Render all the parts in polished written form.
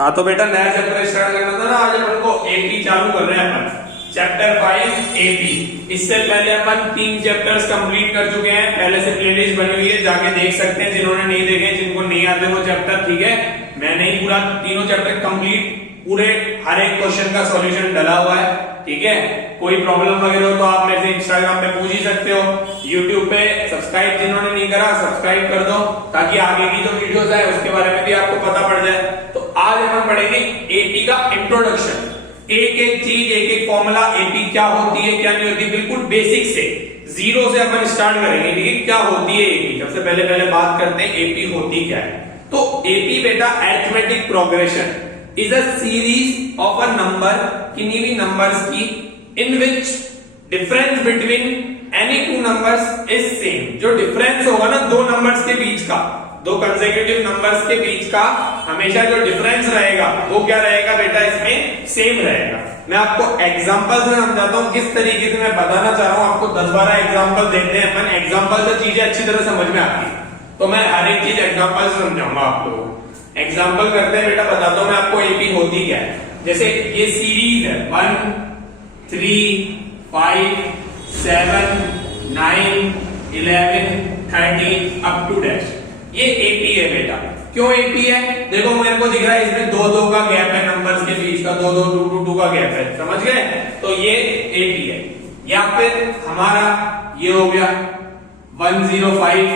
हाँ तो बेटा नया चैप्टर स्टार्ट करना था ना, आज अपन को एपी चालू कर रहे हैं अपन चैप्टर 5 एपी। इससे पहले अपन 3 चैप्टर्स कंप्लीट कर चुके हैं, पहले से प्लेलिस्ट बनी हुई है, जाके देख सकते हैं जिन्होंने नहीं देखे, जिनको नहीं आते वो चैप्टर। ठीक है, मैंने ही पूरा तीनों चैप्टर कंप्लीट पूरे हर एक क्वेश्चन का सॉल्यूशन डाला हुआ है। ठीक है, कोई प्रॉब्लम वगैरह हो तो आप मेरे से इंस्टाग्राम पे पूछ ही सकते हो। यूट्यूब पे सब्सक्राइब जिन्होंने नहीं करा सब्सक्राइब कर दो, ताकि आगे की जो वीडियोस है उसके बारे में भी आपको पता पड़ जाए। तो आज हम पढ़ेंगे एपी का इंट्रोडक्शन, एक एक चीज एक एक फॉर्मूला, एपी क्या होती है क्या नहीं होती, बिल्कुल बेसिक से जीरो से अपन स्टार्ट करेंगे। ठीक है, क्या होती है एपी, सबसे पहले बात करते हैं एपी होती क्या है। तो एपी बेटा arithmetic progression is a series of a number, किन्हीं भी numbers की, in which difference between any two numbers is same। जो difference होगा ना दो numbers के बीच का, दो consecutive numbers के बीच का, हमेशा जो difference रहेगा वो क्या रहेगा बेटा, इसमें same रहेगा। मैं आपको एग्जांपल से समझाता हूँ किस तरीके से मैं बताना चाह रहा हूँ। आपको 10-12 एग्जांपल देखते हैं अपन, एग्जांपल से चीजें अच्छी तरह समझ में आती है, तो मैं हर एक चीज एग्जांपल से समझाऊंगा आप लोगों को। एग्जाम्पल करते हैं बेटा, बताता हूं मैं आपको एपी होती क्या है। जैसे ये सीरीज है 1 3 5 7 9 11 13 अप टू डैश, ये एपी है बेटा। क्यों एपी है, देखो मेरे को दिख रहा है इसमें 2-2 का गैप है, नंबर्स के बीच का 2-2 2-2 का गैप है, समझ गए, तो ये एपी है। या फिर हमारा ये हो गया 105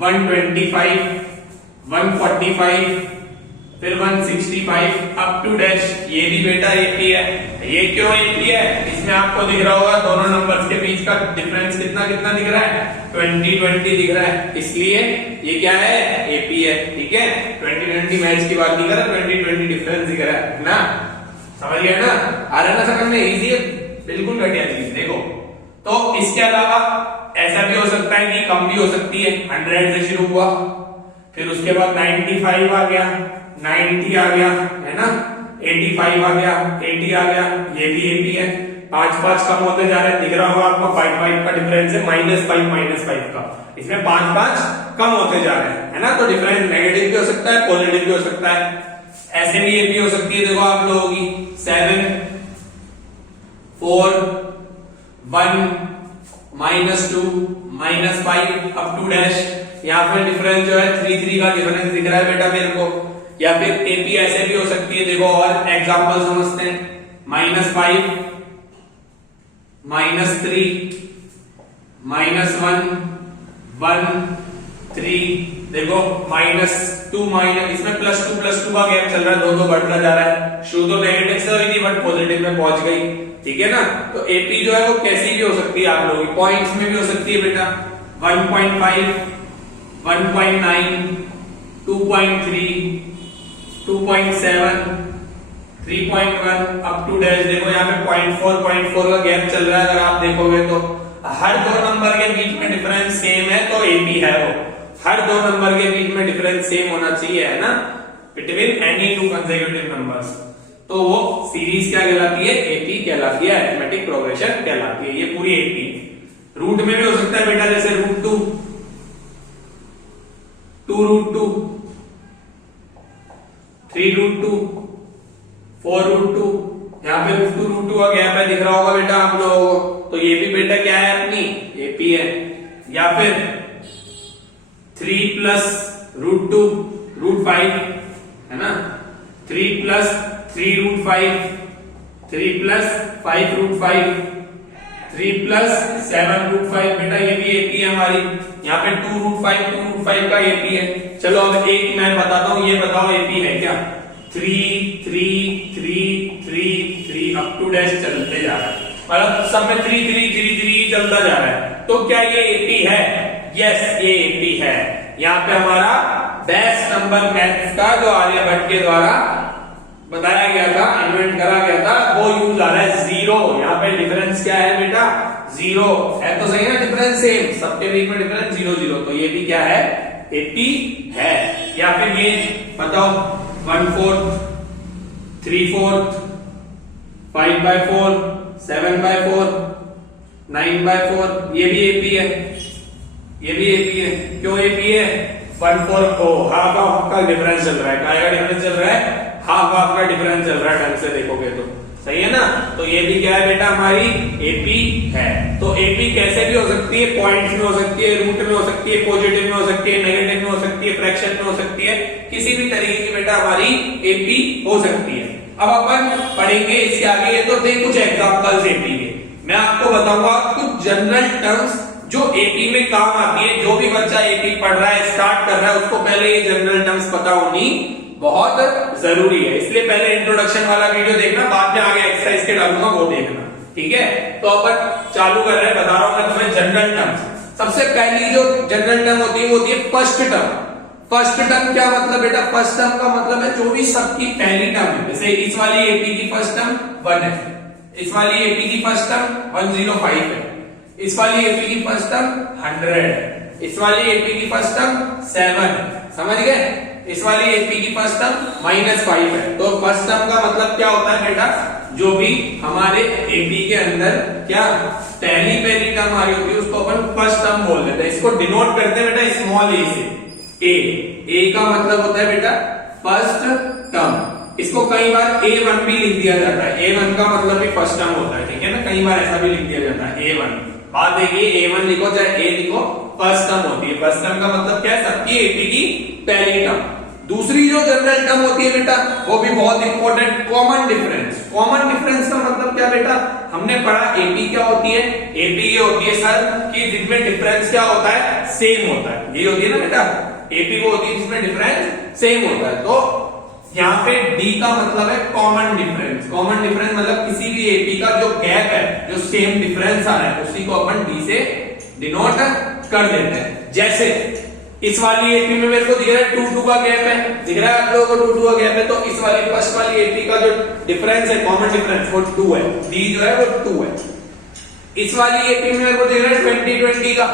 125 145 फिर 165 अप टू डैश, ये भी बेटा एपी है। ये क्यों एपी है, इसमें आपको दिख रहा होगा दोनों नंबर्स के बीच का डिफरेंस कितना कितना दिख रहा है, 20-20 दिख रहा है, इसलिए ये क्या है, एपी है। ठीक है, 20-20 मैच की बात नहीं कर रहा, 20-20 डिफरेंस दिख रहा है ना, समझ गए ना, आ रहा ना समझ में, इजी है, बिल्कुल घटिया चीज। देखो तो इसके अलावा ऐसा भी हो सकता है कि कम भी हो सकती है, 100 से शुरू हुआ, फिर उसके बाद 95 आ गया, 90 आ गया, है ना, 85 आ गया, 80 आ गया, ये भी एपी है। 5-5 कम होते जा रहे हैं, दिख रहा होगा आपको 5-5 का डिफरेंस है, -5 का, इसमें 5-5 कम होते जा रहे हैं, है ना, तो डिफरेंस नेगेटिव भी हो सकता है पॉजिटिव भी हो सकता है। ऐसे भी एपी हो सकती है, देखो आप लोगों की 7 4 1 -2 -5 अप टू डैश, यहाँ पे डिफरेंस जो है 3-3 का डिफरेंस दिख रहा है बेटा मेरे को। या फिर एपी ऐसे भी हो सकती है, देखो और एग्जांपल समझते हैं, -5 -3 -1 1 3, देखो -2 इसमें +2 का गैप चल रहा है, 2-2 बढ़ता जा रहा है, शुरू तो नेगेटिव से हुई थी बट पॉजिटिव में पहुंच गई। ठीक है ना, तो एपी जो है वो कैसी भी हो सकती है, आप लोगों की पॉइंट्स में भी हो सकती है बेटा, 1.5 1.9 2.3 2.7 3.1 अप टू डैश, देखो यहाँ पे 0.4 का गैप चल रहा है। अगर आप देखोगे तो हर दो नंबर के बीच में डिफरेंस सेम है तो एपी है वो, हर दो नंबर के बीच में डिफरेंस सेम होना चाहिए, है ना, between any two consecutive numbers, तो वो सीरीज क्या कहलाती है, एपी कहलाती है, अरिथमेटिक प्रोग्रेशन कहलाती है, ये पूरी एपी। रूट में भी हो सकता है बेटा, जैसे √2 2√2 3√2 4√2, यहाँ पे √2 का गैप है, दिख रहा होगा बेटा आप लोगों को, तो ये भी बेटा क्या है, अपनी एपी है। या फिर 3 + √2 √5, है ना, 3 + 3 √5 3 + 5 √5 3 + 7 √5, बेटा ये भी एपी है हमारी। यहाँ पे 2√5 का एपी है। चलो अब एक मैं बताता हूँ, ये बताओ एपी है क्या, 3 3 3 3 3 अप टू डैश चलते जा रहा है, मतलब सब में 3 3 3 3 चलता जा रहा है, तो क्या ये एपी है, यस ये एपी है। यहाँ पे हमारा बेस्ट नंबर मैथ्स का जो आर्यभट्ट के द्वारा बताया गया था, इन्वेंट करा गया था, वो यूज आ रहा है, जीरो। यहाँ पे डिफरेंस क्या है बेटा, जीरो है, तो सही है, डिफरेंस सेम, सबके बीच में डिफरेंस 0-0, तो ये भी क्या है, एपी है। या फिर ये बताओ 1/4 3/4 5/4 7/4 9/4, ये भी एपी है, ये भी एपी है। क्यों एपी है, 1/4 हाफ का डिफरेंस चल रहा है, काय का डिफरेंस चल रहा है, हाफ हाफ का डिफरेंस चल रहा है ढंग से देखोगे तो, सही है ना। तो ये भी क्या है बेटा, हमारी एपी है। तो एपी कैसे भी हो सकती है, पॉइंट्स में हो सकती है, रूट में हो सकती है, पॉजिटिव में हो सकती है, नेगेटिव में हो सकती है, फ्रैक्शन में हो सकती है, किसी भी तरीके की बेटा हमारी एपी हो सकती है। अब अपन पढ़ेंगे इसके आगे, ये तो थे कुछ एग्जांपल्स एपी के। मैं आपको बताऊंगा कुछ जनरल टर्म्स जो एपी में काम आती है। जो भी बच्चा एपी पढ़ रहा है, स्टार्ट कर रहा है, उसको पहले ये जनरल टर्म्स पता होनी बहुत जरूरी है। इसलिए पहले इंट्रोडक्शन वाला वीडियो देखना, बाद में आगे एक्सरसाइज के डालूंगा वो देखना, ठीक है। तो अपन चालू कर रहे हैं, बता रहा हूं मैं तुम्हें जनरल टर्म्स। सबसे पहली जो जनरल टर्म होती है वो होती है फर्स्ट टर्म। फर्स्ट टर्म क्या मतलब बेटा, फर्स्ट टर्म का मतलब है जो भी सबकी पहली टर्म है। जैसे इस वाली एपी की फर्स्ट टर्म 1 है, इस वाली एपी की फर्स्ट टर्म 105 है, इस वाली एपी की फर्स्ट टर्म 100 है, इस वाली एपी की फर्स्ट टर्म 7 है, समझ गए। इस वाली एपी की फर्स्ट टर्म -5 है। तो फर्स्ट टर्म का मतलब क्या होता है बेटा, जो भी हमारे एपी के अंदर क्या पहली टर्म आ रही होती है उसको अपन फर्स्ट टर्म बोल देते हैं। इसको डिनोट करते हैं बेटा स्मॉल ए से। ए का मतलब होता है बेटा फर्स्ट टर्म। इसको कई बार A1 भी लिख दिया जाता है। A1 का मतलब भी फर्स्ट टर्म होता है, ठीक है ना। कई बार ऐसा भी लिख दिया जाता है A1। बात देखिए, A1 लिखो चाहे A लिखो, फर्स्ट टर्म होती है। फर्स्ट टर्म का मतलब क्या है, सबकी एपी की पहली टर्म। दूसरी जो जनरल टर्म होती है बेटा, वो भी बहुत important, common difference. Common difference का मतलब क्या बेटा, हमने पढ़ा एपी क्या होती है। एपी ये होती है सर कि जिसमें डिफरेंस क्या होता है, सेम होता है। ये होती है ना बेटा, एपी वो होती है जिसमें डिफरेंस सेम होता है। तो यहाँ पे डी का मतलब है कॉमन डिफरेंस। कॉमन डिफरेंस मतलब किसी भी एपी का जो गैप है, जो सेम डिफरेंस आ रहा है, उसी को अपन डी से डिनोट कर देते हैं। जैसे इस वाली एपी में मेरे को दिख रहा है 2 का गैप है, दिख रहा है आप लोगों को 2 का गैप है। तो इस वाली फर्स्ट वाली एपी का जो डिफरेंस है, कॉमन डिफरेंस, वो 2 है। डी जो है वो 2 है। इस वाली एपी में मेरे को दिख रहा है 20 का,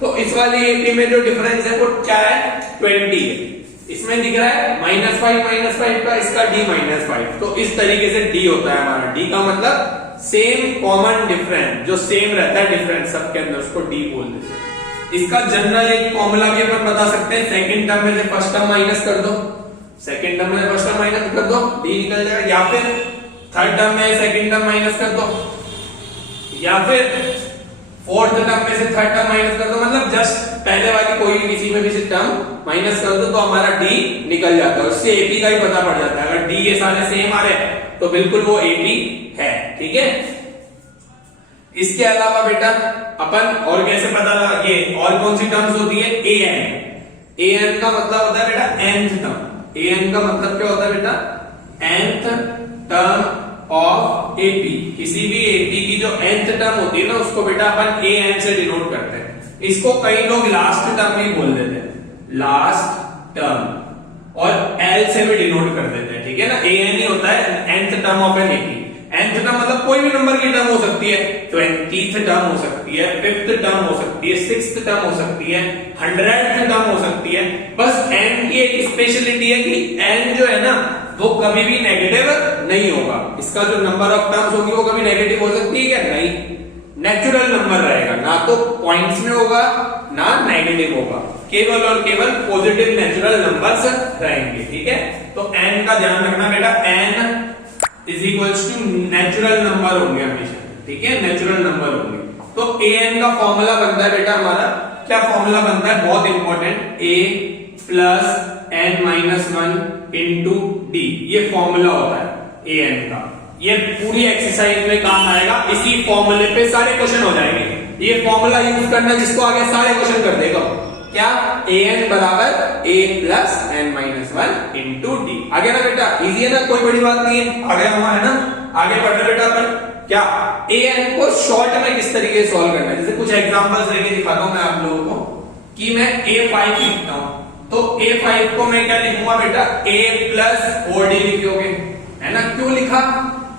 तो इस वाली एपी में जो डिफरेंस है वो क्या है, 20 है। इसमें दिख रहा है -5 का, इसका D -5। तो इस तरीके से D होता है हमारा। D का मतलब सेम कॉमन डिफरेंस, जो सेम रहता है डिफरेंस सबके अंदर, उसको D बोल देते हैं। इसका जनरल एक फॉर्मूला भी अपन बता सकते हैं। सेकंड टर्म में से फर्स्ट टर्म माइनस कर दो, सेकंड टर्म में फर्स्ट टर्म माइनस कर दो, D निकल जाएगा। या फिर थर्ड टर्म में सेकंड टर्म माइनस कर दो, या फिर फोर्थ टर्म में से थर्ड टर्म माइनस कर दो। मतलब जस्ट पहले वाली कोई भी किसी में भी टर्म माइनस कर दो तो हमारा D निकल जाता है। उससे एपी का ही पता पड़ जाता है। अगर D ये सारे सेम आ रहे हैं तो बिल्कुल वो एपी है, ठीक है। इसके अलावा बेटा अपन और कैसे पता लगा, ये और कौन सी टर्म्स होती है, an का मतलब होता है बेटा nth टर्म। an का मतलब क्या होता है बेटा, nth टर्म ऑफ एपी। किसी भी एपी की जो nth टर्म होती है ना, उसको बेटा अपन an से डिनोट करते हैं। इसको कई लोग लास्ट टर्म भी बोल देते हैं, लास्ट टर्म, और L से भी डिनोट कर देते हैं, ठीक है ना। an ही होता है nth term of an AP. nth term मतलब कोई भी नंबर की टर्म हो सकती है, 20th टर्म हो सकती है, 5th टर्म हो सकती है, 6th टर्म हो सकती है, 100th टर्म हो सकती है। बस n की एक स्पेशलिटी है कि n जो है ना वो कभी भी नेगेटिव नहीं होगा। इसका जो नंबर ऑफ टर्म्स होगी वो कभी नेगेटिव हो सकती है क्या, नहीं, नेचुरल नंबर रहेगा। ना तो पॉइंट्स में होगा ना नेगेटिव होगा, केवल और केवल पॉजिटिव नेचुरल नंबर्स रहेंगे, ठीक है। तो n का ध्यान रखना बेटा, n is equals to natural number होंगे हमेशा, ठीक है, नेचुरल नंबर होंगे। तो an का फॉर्मूला बनता है बेटा हमारा, क्या फॉर्मूला बनता है, बहुत important, a plus n-1 into D. ये फॉर्मूला होता है an का। ये पूरी एक्सरसाइज में काम आएगा। इसी फॉर्मूले पे सारे क्वेश्चन हो जाएंगे। ये फॉर्मूला यूज करना जिसको आगे सारे क्वेश्चन कर देगा। क्या, an बराबर a plus n-1 into D. आगे ना बेटा, इजी है ना, कोई बड़ी बात नहीं है। आगे हमारा है ना, आगे बढ़ रहे बेटा अपन। क्या, an को शॉर्ट में किस तरीके से सॉल्व करना है, जैसे कुछ एग्जांपल्स लेके दिखाता हूं मैं आप लोगों को कि मैं a5 लिखता हूं। तो a5 को मैं क्या लिखूंगा बेटा, a प्लस 4d लिखोगे, है ना। क्यों लिखा,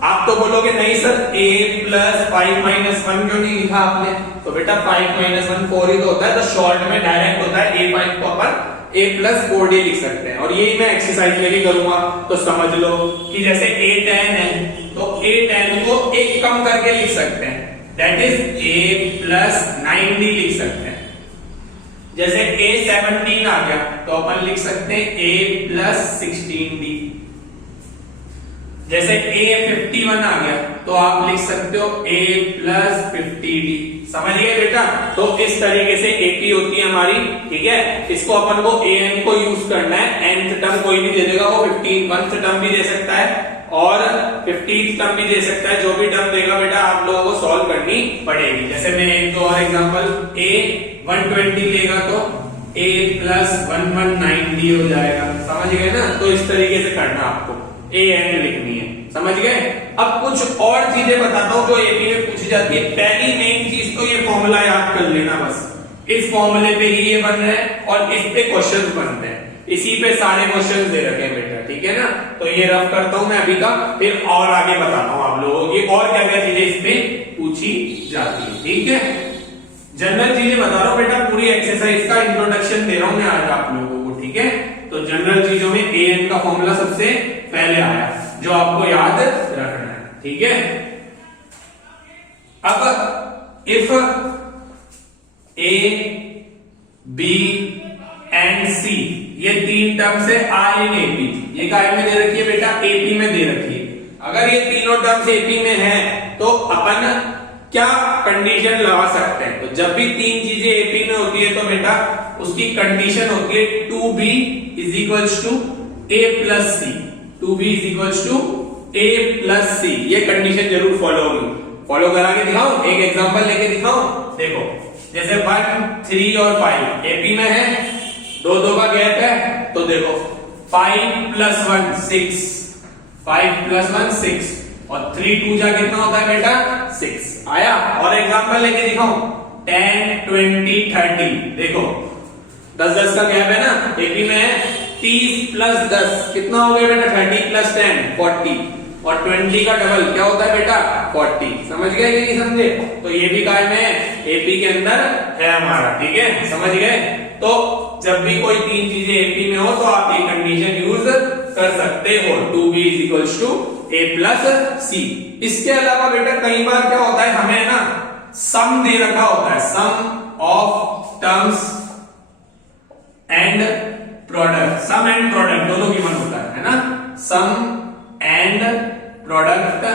आप तो बोलोगे नहीं सर a प्लस 5-1 क्यों नहीं लिखा आपने। तो बेटा 5-1 4 ही तो होता है, तो शॉर्ट में डायरेक्ट होता है a5 को अपन a प्लस 4d लिख सकते हैं। और यही मैं एक्सरसाइज में भी करूंगा। तो समझ लो कि जैसे a10 है तो a10 को एक कम करके लिख सकते हैं, that is a plus 9d लिख सकते हैं। जैसे a17 आ गया तो अपन लिख सकते हैं a प्लस 16d, जैसे A51 आ गया तो आप लिख सकते हो A प्लस 50D। समझ गए बेटा? तो इस तरीके से AP होती है हमारी, ठीक है। इसको अपन को AN को यूज करना है। nth टर्म कोई भी दे देगा, वो 15th टर्म भी दे सकता है और 50th टर्म भी दे सकता है। जो भी टर्म देगा बेटा आप लोगों को सॉल्व करनी पड़ेगी। जैसे मैं एक दो और एग्जांपल, A120 लेगा तो A प्लस 1190 हो जाएगा। समझ गए ना? तो इस तरीके से करना आपको, AN लिखनी है। समझ गए? अब कुछ और चीजें बताता हूं जो एपी में पूछी जाती है। पहली मेन चीज तो ये फॉर्मूला याद कर लेना बस। इस फॉर्मूले पे ही ये बन रहा है और इस पे क्वेश्चंस बनते हैं। इसी पे सारे क्वेश्चंस दे रखे हैं बेटा, ठीक है ना? तो ये रफ करता हूं मैं अभी का, फिर और आगे बताता हूं आप लोगों की और क्या क्या चीजें इस पे पूछी जाती है, ठीक है। जनरल चीजें बता रहा हूं बेटा, पूरी एक्सरसाइज का इंट्रोडक्शन दे रहा हूं मैं आज आप लोगों को, ठीक है। तो जनरल चीजों में AN का फॉर्मूला सबसे पहले आया जो आपको याद रखना है, ठीक है। अब if A, B and C ये तीन टर्म्स है आर इन AP, ये काय में दे रखी है बेटा? AP में दे रखी है। अगर ये तीनों टर्म्स AP में है तो अपन क्या कंडीशन लगा सकते हैं? तो जब भी तीन चीजें AP में होती है तो बेटा उसकी कंडीशन होती है 2B is equals to A plus C। 2B is equals to A plus C, ये कंडीशन जरूर फॉलो होगी। फॉलो करा के दिखाऊं? एक एग्जांपल लेके दिखाऊं? देखो जैसे 1, 3 और 5 AP में है, दो का गैप है, तो देखो 5 प्लस 1 6, 5 प्लस 1 6 और 3 2 जा कितना होता है बेटा? 6 आया। और एग्जांपल लेके दिखाऊं? 10 20 30 देखो 10 का गैप है ना, AP में है। 30 प्लस 10 कितना हो गया बेटा? 30 प्लस 10 40 और 20 का डबल क्या होता है बेटा? 40। समझ गए कि नहीं समझे? तो ये भी काय में AP के अंदर है हमारा, ठीक है। समझ गए? तो जब भी कोई तीन चीजें AP में हो तो आप ये कंडीशन यूज कर सकते हो, 2B is equals to A plus C। इसके अलावा बेटा कई बार क्या होता है, हमें ना सम दे रखा होता है, sum of terms and product. Sum and product दोनों गिवन होता है ना? Sum and product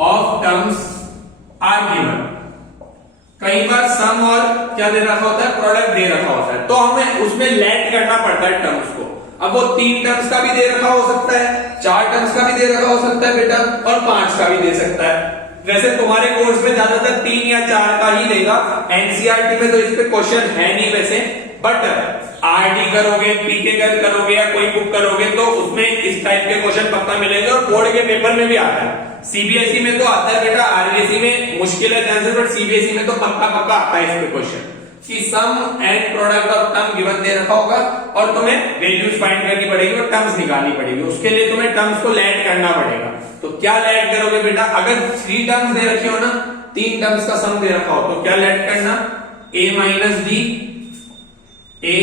of terms are given. कई बार सम और क्या दे रखा होता है? प्रोडक्ट दे रखा होता है, तो हमें उसमें लेट करना पड़ता है टर्म्स को। अब वो 3 टर्म्स का भी दे रखा हो सकता है, 4 टर्म्स का भी दे रखा हो सकता है बेटा, और 5 का भी दे सकता है। वैसे तुम्हारे कोर्स में ज्यादातर 3 या 4 का ही देगा, एनसीईआरटी में तो इस पे क्वेश्चन है नहीं वैसे, बट आरडी करोगे, पीके करोगे या कोई बुक करोगे तो उसमें इस टाइप के क्वेश्चन पक्का मिलेंगे और बोर्ड के पेपर में भी आता है। सीबीएसई में तो आता है बेटा, आरबीएसई में मुश्किल है आंसर, बट सीबीएसई में तो पक्का आता है इस पे क्वेश्चन कि sum and product of term given दे रखा होगा और तुम्हें वैल्यूज फाइंड करनी पड़ेगी और टर्म्स निकालनी पड़ेगी। उसके लिए तुम्हें टर्म्स को लैड करना पड़ेगा। तो क्या लैड करोगे बेटा? अगर 3 टर्म्स दे रखी हो ना, 3 टर्म्स का सम दे रखा हो तो क्या लैड करना? A माइनस डी, A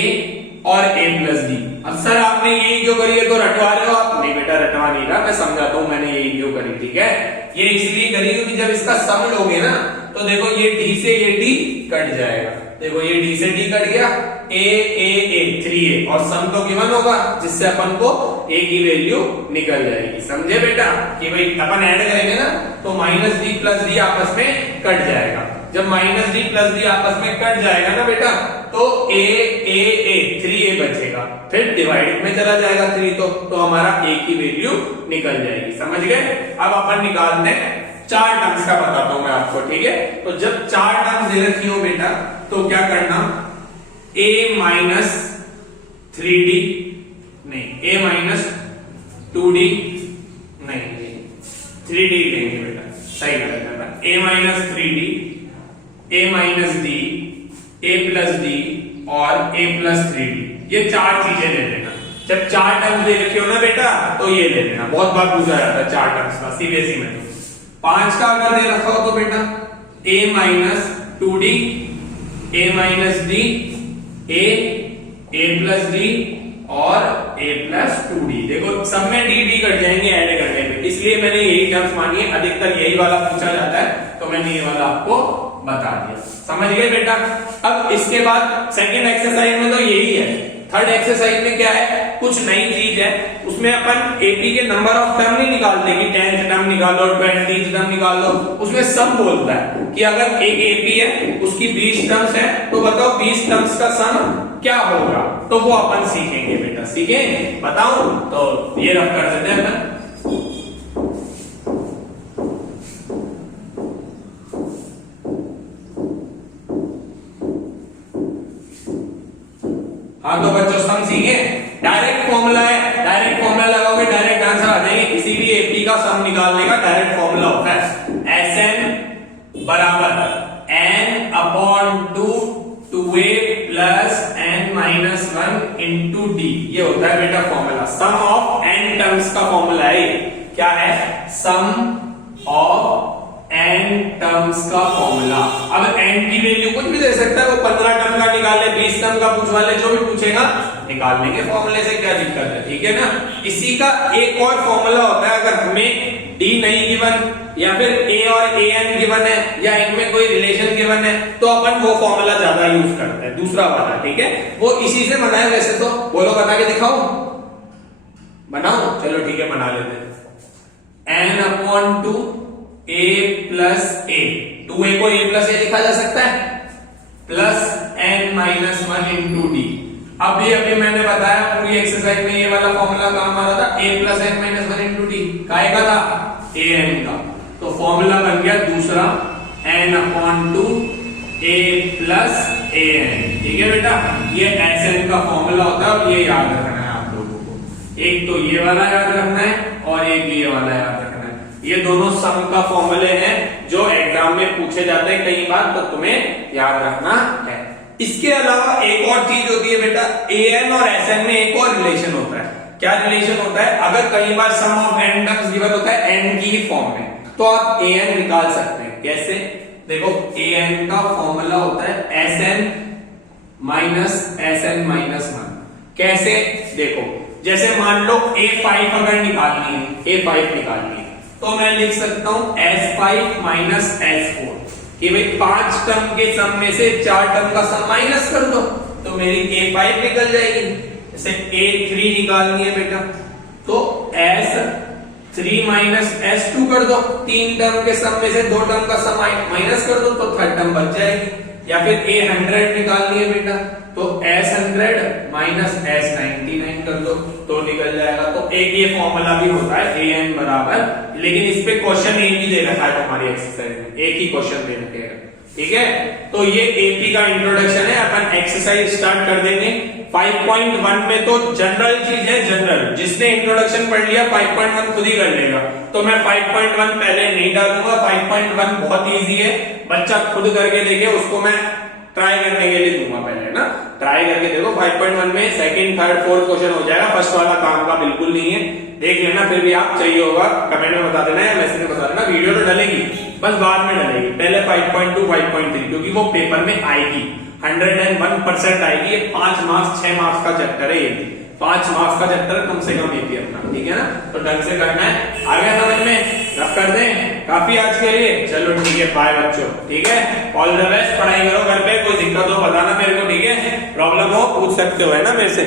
और A प्लस डी। अब सर आपने यही क्यों करी है, तो रटवा रहे हो आप? नहीं बेटा रटवा नहीं रहा, मैं समझाता हूं मैंने यही क्यों करी, ठीक है। ये इसलिए करी क्योंकि जब इसका सम लोगे ना तो देखो ये D से ये D कट जाएगा। देखो ये D से D कट गया, A 3A और सम तो गिवन होगा जिससे अपन को A की वैल्यू निकल जाएगी। समझे बेटा कि भाई अपन ऐड करेंगे ना तो माइनस डी प्लस डी आपस में कट जाएगा। जब माइनस डी प्लस डी आपस में कट जाएगा ना बेटा तो A 3A बचेगा, फिर डिवाइड में चला जाएगा 3 तो हमारा A की वैल्यू निकल जाएगी। समझ गए? अब अपन निकालते हैं 4 टर्म्स का, बताता हूं मैं आपको, ठीक है। तो जब 4 टर्म्स दे रखी हो बेटा तो क्या करना? A माइनस 3D नहीं, A माइनस 2D नहीं, 3D लेंगे बेटा, सही लगेगा। A minus 3D, A minus D, A plus D और A प्लस 3D, ये 4 चीजें ले लेना। जब 4 टर्म्स दे रखी हो ना बेटा तो ये ले लेना, बहुत बार पूछा जाता है 4 टर्म्स का सीबीएसई में। 5 का अगर दे रखा हो तो बेटा A minus 2D, A minus D, A plus D और A प्लस 2D। देखो सब में D कट जाएंगे ऐड करने पे, इसलिए मैंने यही टर्म्स मानी है, अधिकतर यही वाला पूछा जाता है तो मैंने ये वाला आपको बता दिया। समझ गए बेटा? अब इसके बाद सेकंड एक्सरसाइज में तो यही है। थर्ड एक्सरसाइज में क्या है? कुछ नई चीज है, उसमें उसमें अपन एपी के नंबर ऑफ टर्म नहीं निकालते कि 10th टर्म निकालो 20th टर्म निकालो, उसमें सम बोलता है कि अगर एक एपी है उसकी 20 टर्म्स है तो बताओ 20 टर्म्स का सम क्या होगा, तो वो अपन सीखेंगे बेटा। सीखें बताऊं तो ये रफ कर देते हैं अपन। हाँ तो बच्चों सम सीखे, डायरेक्ट फॉर्मूला है, डायरेक्ट फॉर्मूला लगाओगे डायरेक्ट आंसर आ जाएंगे। किसी भी एपी का सम निकालने का डायरेक्ट फॉर्मूला होता है एसएन बराबर n upon 2a plus n minus 1 into D, ये होता है बेटा formula. Sum of n terms का फॉर्मूला है, क्या है, सम ऑफ n टर्म्स का फॉर्मूला। अब n की वैल्यू कुछ भी दे सकता है, वो 15 टर्म का निकाले 20 टर्म का पूछवा ले, जो भी पूछेगा निकालने के फॉर्मूले से क्या दिक्कत है, ठीक है ना। इसी का एक और फॉर्मूला होता है, अगर हमें d नहीं गिवन या फिर a और an गिवन है या इनमें कोई रिलेशन गिवन है तो अपन वो फॉर्मूला ज्यादा यूज करते हैं, दूसरा वाला, ठीक है। वो इसी से बना है वैसे तो, बोलो बना के दिखाओ, बनाओ, चलो ठीक है बना लेते हैं। n upon 2 a plus a, 2a को a प्लस a लिखा जा सकता है, plus n minus 1 into D. अभी मैंने बताया पूरी एक्सरसाइज में ये वाला फॉर्मूला काम आ रहा था, a plus n minus 1 into D, काय का था, an का। तो फॉर्मूला बन गया दूसरा n upon 2 a plus an, ठीक है बेटा। ये Sn का फॉर्मूला होता है और ये याद रखना है आप लोगों को। एक तो ये वाला याद रखना है और एक ये वाला याद रखना है। ये दोनों सम का फॉर्मूले हैं जो एग्जाम में पूछे जाते हैं कई बार, तो तुम्हें याद रखना है। इसके अलावा एक और चीज होती है बेटा, an और Sn में एक और रिलेशन होता है। क्या रिलेशन होता है, अगर कई बार सम ऑफ n टर्म्स गिवन होता है n की ही फॉर्म में, तो आप an निकाल सकते हैं। कैसे, देखो an का फॉर्मूला होता है Sn माइनस Sn माइनस 1। कैसे, देखो जैसे मान लो a5 अगर निकालनी है, a5 निकालनी है, तो मैं लिख सकता हूं S5 माइनस S4 कि भाई 5 टर्म के सम में से 4 टर्म का सम माइनस कर दो तो मेरी A5 निकल जाएगी। जैसे A3 निकालनी है बेटा, तो S3 माइनस S2 कर दो, 3 टर्म के सम में से 2 टर्म का सम माइनस कर दो तो 3rd टर्म बच जाएगी। या फिर A100 निकालनी है बेटा, तो S100 माइनस S99 कर दो तो निकल जाएगा। तो एक ये फॉर्मूला भी होता है an बराबर, लेकिन इस पे क्वेश्चन एक ही दे रखा है हमारी एक्सरसाइज में, एक ही क्वेश्चन दे रखे हैं, ठीक है। तो ये एपी का इंट्रोडक्शन है, अपन एक्सरसाइज स्टार्ट कर देंगे। 5.1 में तो जनरल चीज है, जनरल, जिसने इंट्रोडक्शन पढ़ लिया 5.1 खुद ही कर लेगा, तो मैं 5.1 पहले नहीं डालूंगा। 5.1 बहुत इजी है, बच्चा खुद करके देखे, उसको मैं ट्राई करने के लिए दूंगा पहले ना, ट्राई करके देखो। 5.1 में सेकंड, थर्ड, फोर्थ क्वेश्चन हो जाएगा, फर्स्ट वाला काम का बिल्कुल नहीं है, देख लेना। फिर भी आप चाहिए होगा कमेंट में बता देना या मैसेज में बता देना, वीडियो तो डलेगी बस बाद में डलेगी, पहले 5.2 5.3 क्योंकि वो पेपर में आएगी, 101% आएगी। ये 5 मार्क्स 6 मार्क्स का चैप्टर है, ये 5 मार्क्स का चैप्टर कम से कम एपी अपना, ठीक है ना। तो ढंग से करना है, आ गया समझ में, रख कर दें काफी आज के लिए। चलो ठीक है, बाय बच्चों, ठीक है, ऑल द बेस्ट, पढ़ाई करो घर पे, कोई दिक्कत हो बताना मेरे को, ठीक है, प्रॉब्लम हो पूछ सकते हो है ना मेरे से।